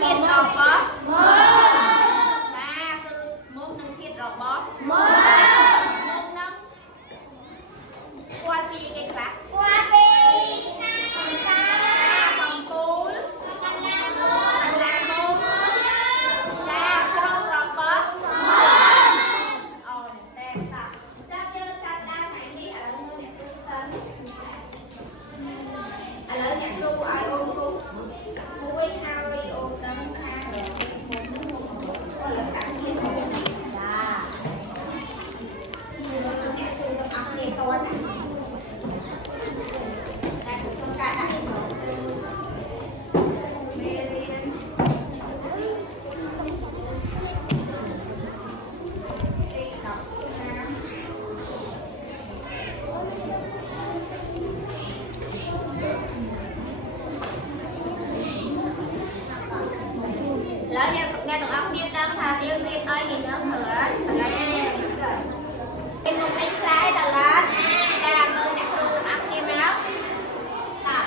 thiên rọc bó ba cứ môn nâng thiên rọc bó môn nâng quan bì cái khác quan bì bằng cối bằng lạc môn cha trong rọc bó đẹp thật sao chưa cha ta hãy nghĩ ở đâu nhạc ru sân ở đâu nhạc ru ai ôm cô cuối hai ôm tấn hai rồi có lần tặng kia là nhạc ru tâm ốc này to nàyแล้วเนี่ยตรงอัพเนี่ยน้ำทาเรียนเอ้ยnhìnน้ำเหนือเป็นนมคล้ายๆแต่ละดามมือเนี่ยครูอัพเนี่ยแล้วตัด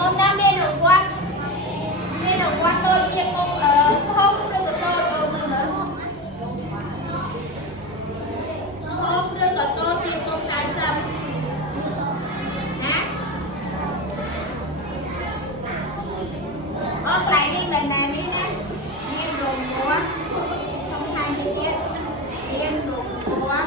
hôm nay miền Trung Quốc tôi chia công ở không được tôi còn nữa không được tôi chia công tại sao hả ôm lại đi bài này đi nè miền Trung Quốc không thành thì chết miền Trung Quốc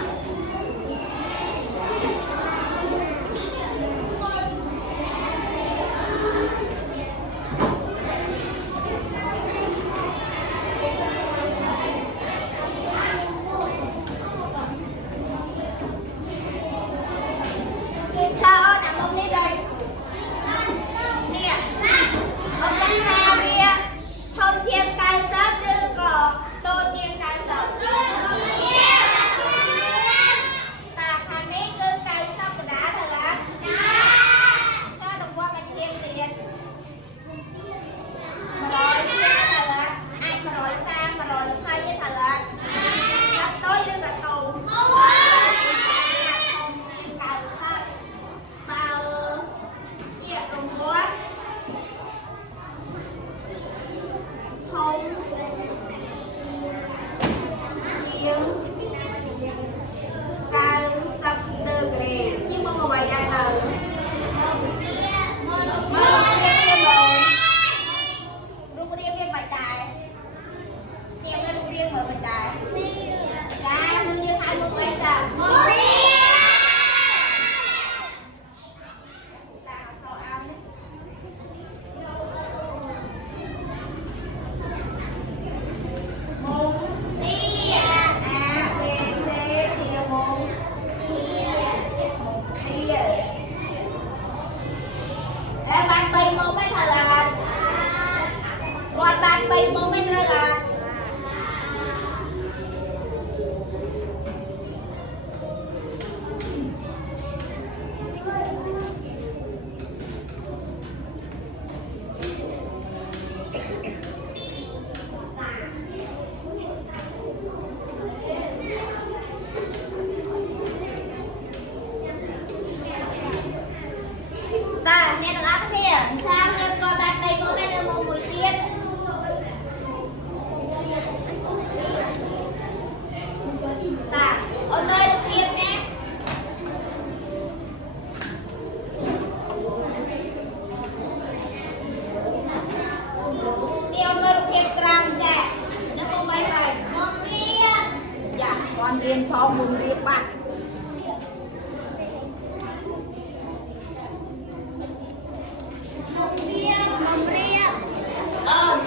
riêng phong mừng riêng bạn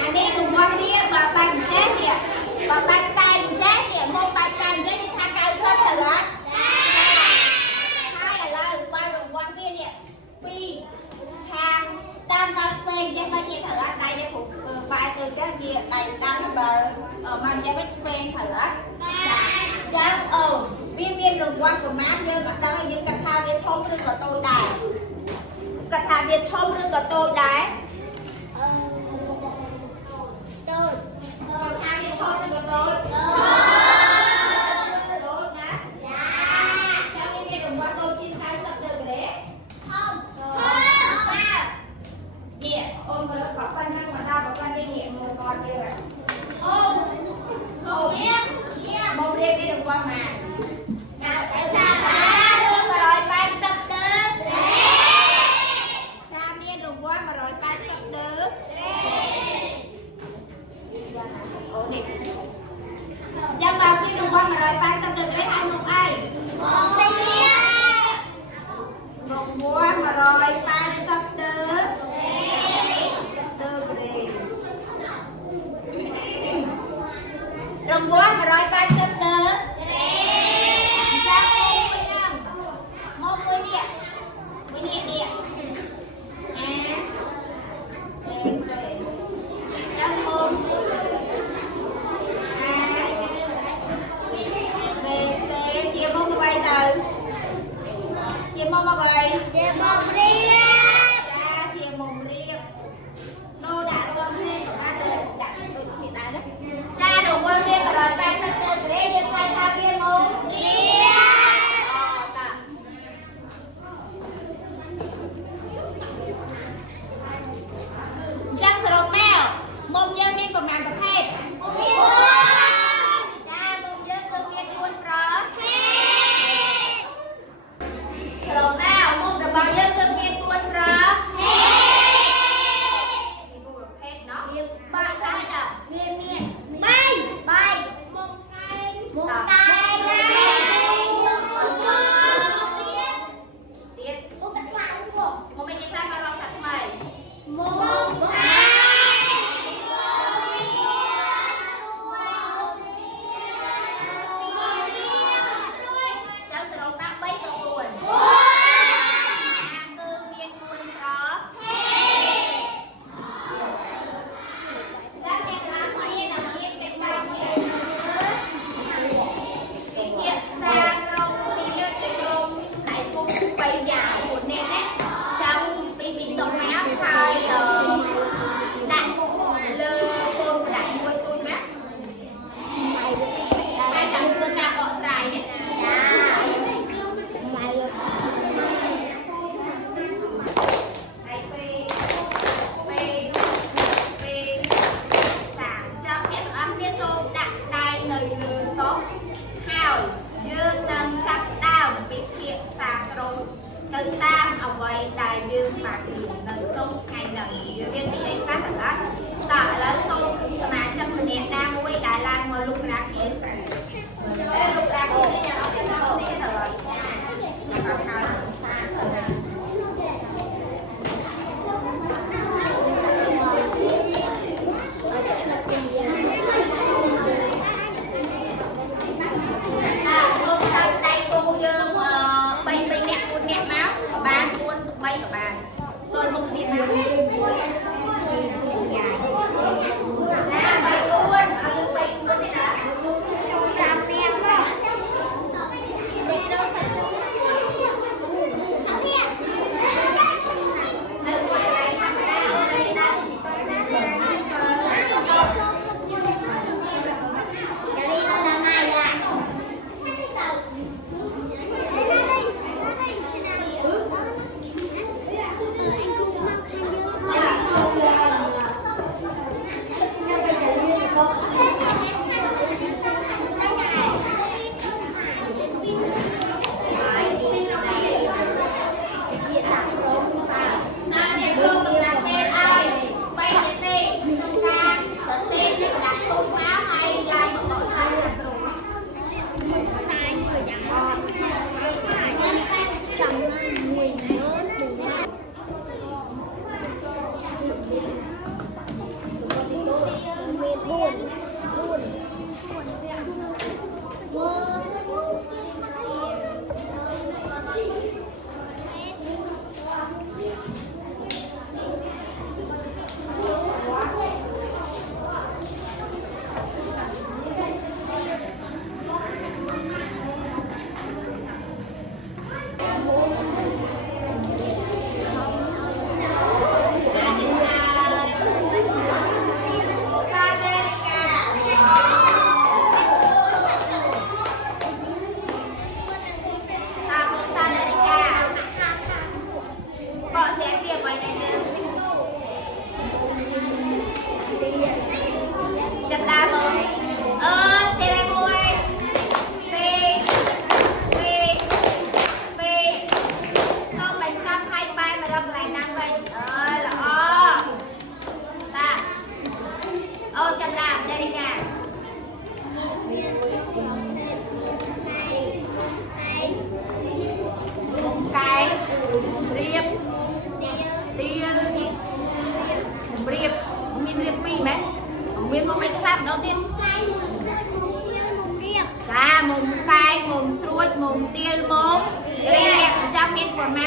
anh em cùng con riêng và bánh chết kìa và bánh canh chết kìa một bánh canh chết đi thang cao sớm thử á hai là lời quay cùng con kia nè pi thang stand up Spain chết bánh gì thử á đây để phụ bài từ chết kìa đây stand up ở mang chết bánh Spain thử á cháu viên rừng quan của má như mà tao những cà thao viên thông rừng của tôi đài cà thao viên thông rừng của tôi đài tôi cà thao viên thông rừng của tôi tôi nè cháu viên rừng quan tôi xin khai sắp được đấy không nè ôm mới có phân năng mà tao có phân đi hiện một con như vậy không một riêng đi được qua mà nào tại sao ba đưa mà rồi ba sắp tới cha miên được qua mà rồi ba sắp tới ổn định dân vào khi được qua mà rồi ba sắp tới lấy hai một ai một qua mà rồi ba sắp tới rồng quá mà rồi ba sắp tới một mươi điện điện trong môn BC chia môn 17 từ chia môn 17 chia môn riêng nô đã con thêm của ba từ đặt tôi hiện tại đó cha đồ quân viên và rồi ba sắp tới để liên quan tham viên môn riêng ហើយដាក់លើកូនដាក់មួយទូចណាហើយចាំធ្វើការបកស្រាយនេះចាហើយពេលចាំអ្នកអត់មានសូមដាក់ដៃនៅលើតុហើយយើងនឹងចាប់ដើមពិភាក្សាក្រុមទៅតាមអ្វីដែលយើងបានរៀននៅក្នុងថ្ងៃនេះយើងរៀនពីអីខ្លះទាំងអស់តើឥឡូវសូមសមាជិកម្នាក់ណាមួយដែលឡើងមកលុបក្រាគៀនលុបក្រាគៀននេះយើងអត់ដឹងទេទេហើយអត់ហើយ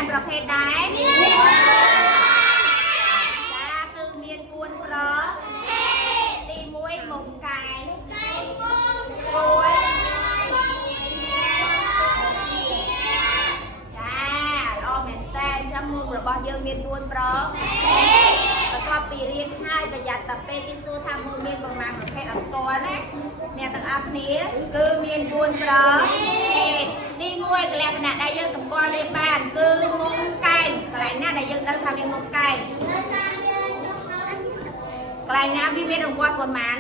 ប្រភេទដែរចាគឺមាន4ប្រទី1មុំកាយស្រួយចាល្អមែនតើចាំមុំរបស់យើងមាន4ប្របន្ទាប់ពីរៀនហើយប្រយ័ត្នតែពេលគេសួរថាមុំមានប្រមាណប្រភេទអត់ស្គាល់ណាអ្នកទាំងអស់គ្នាគឺមាន4ប្រភេទទី1កលក្ខណៈដែលយើងសម្គាល់លេខបានគឺមុំកែងកន្លែងណាដែលយើងដឹងថាវាមុំកែងកន្លែងណាវាមានរង្វាស់ប៉ុន្មាន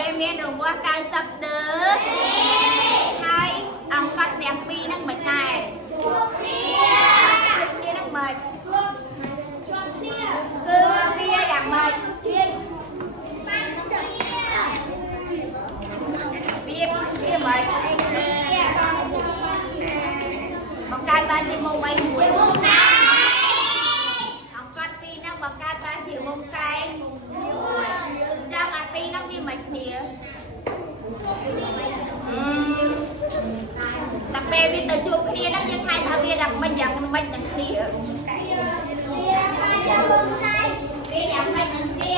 វាមានរង្វាស់90ដឺហើយអង្គត់ទាំងពីរហ្នឹងមិនដែរគ្នាហ្នឹងមិនគឺវាយ៉ាងម៉េចវាមិនបង្កើតបានជាមុំ3មួយអង្គត់ពីរហ្នឹងបង្កើតបានជាមុំកែងចាំអាពីរហ្នឹងវាមិនគ្នាតែពេលវាទៅជួបគ្នាហ្នឹងយើងខ្លាចថាវាដល់មិនយ៉ាងមិននឹងគ្នាវាយ៉ាងមិននឹងគ្នា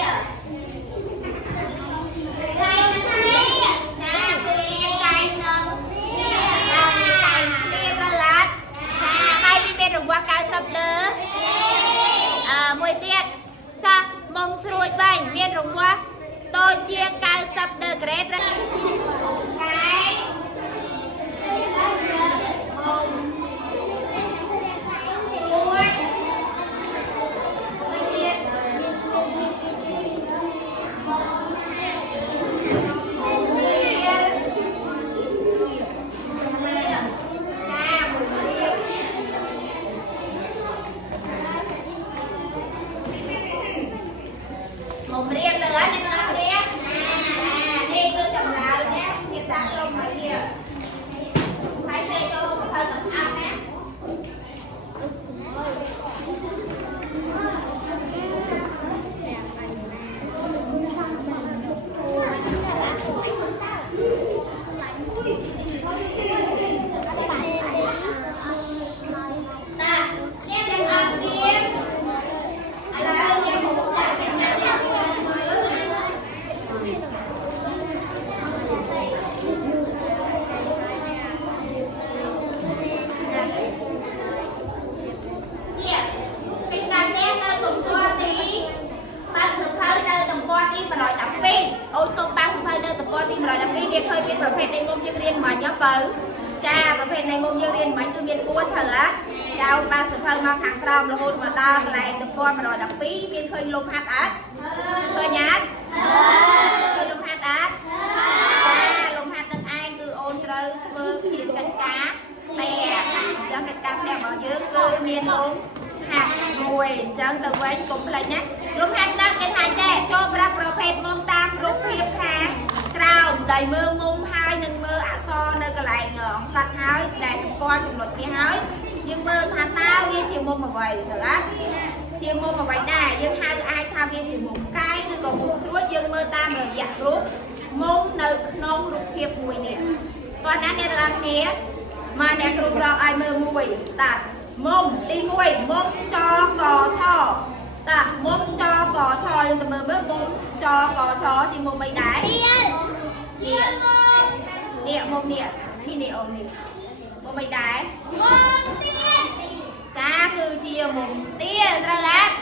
រង្វាស់90ដ ស្រួយបាញ់មានរង្វាស់តូចជាង90ដឺក្រេត្រឹមผมเรียกเลยนี่น้องเรียกนี่คือจำเราเนี่ยที่ตั้งลงมาเดียวใครเตะโชว์เธอต้องเอานะអូនសូមបានសភៅនៅតំបន់ទី112នេះឃើញមានប្រភេទនៃមុំយើងរៀនមិនអញ្ចឹងបើចាប្រភេទនៃមុំយើងរៀនមិនគឺមាន4ត្រូវហ៎ចាអូនបានសភៅមកខាងក្រោមរហូតមកដល់កន្លែងតំបន់112មានឃើញលំហាត់អត់ឃើញអត់ឃើញលំហាត់អត់ចាលំហាត់នឹងឯងគឺអូនត្រូវធ្វើជាកិច្ចការតែអញ្ចឹងកិច្ចការផ្ទះរបស់យើងគឺមានលំហាត់មួយអញ្ចឹងទៅវិញកុំភ្លេចណាលំហាត់ឡើងគេថាចេះចូលប្រាប់ប្រភេទមុំតាមរូបភាពខាងក្រោមដែលមើលមុំហើយនឹងមើលអក្សរនៅកន្លែងអង្កត់ហើយដែលសម្គាល់ចំណុចវាហើយយើងមើលថាតើវាជាមុំអ្វីទៅណាជាមុំអ្វីដែរយើងហៅអាចថាវាជាមុំកាយឬក៏មុំស្រួចយើងមើលតាមរយៈរូបមុំនៅក្នុងរូបភាពមួយនេះគាត់ណាអ្នកទាំងអស់គ្នាមកអ្នកគ្រូរកឲ្យមើលមួយតាមុំទី1មុំចកឆតាមុំចកឆយើងទៅមើលមុំចកឆជាមុំអីដែរនេះមុំនេះនេះអូននេះមុំអីដែរមុំទៀនចាគឺជាមុំទៀនត្រូវអត់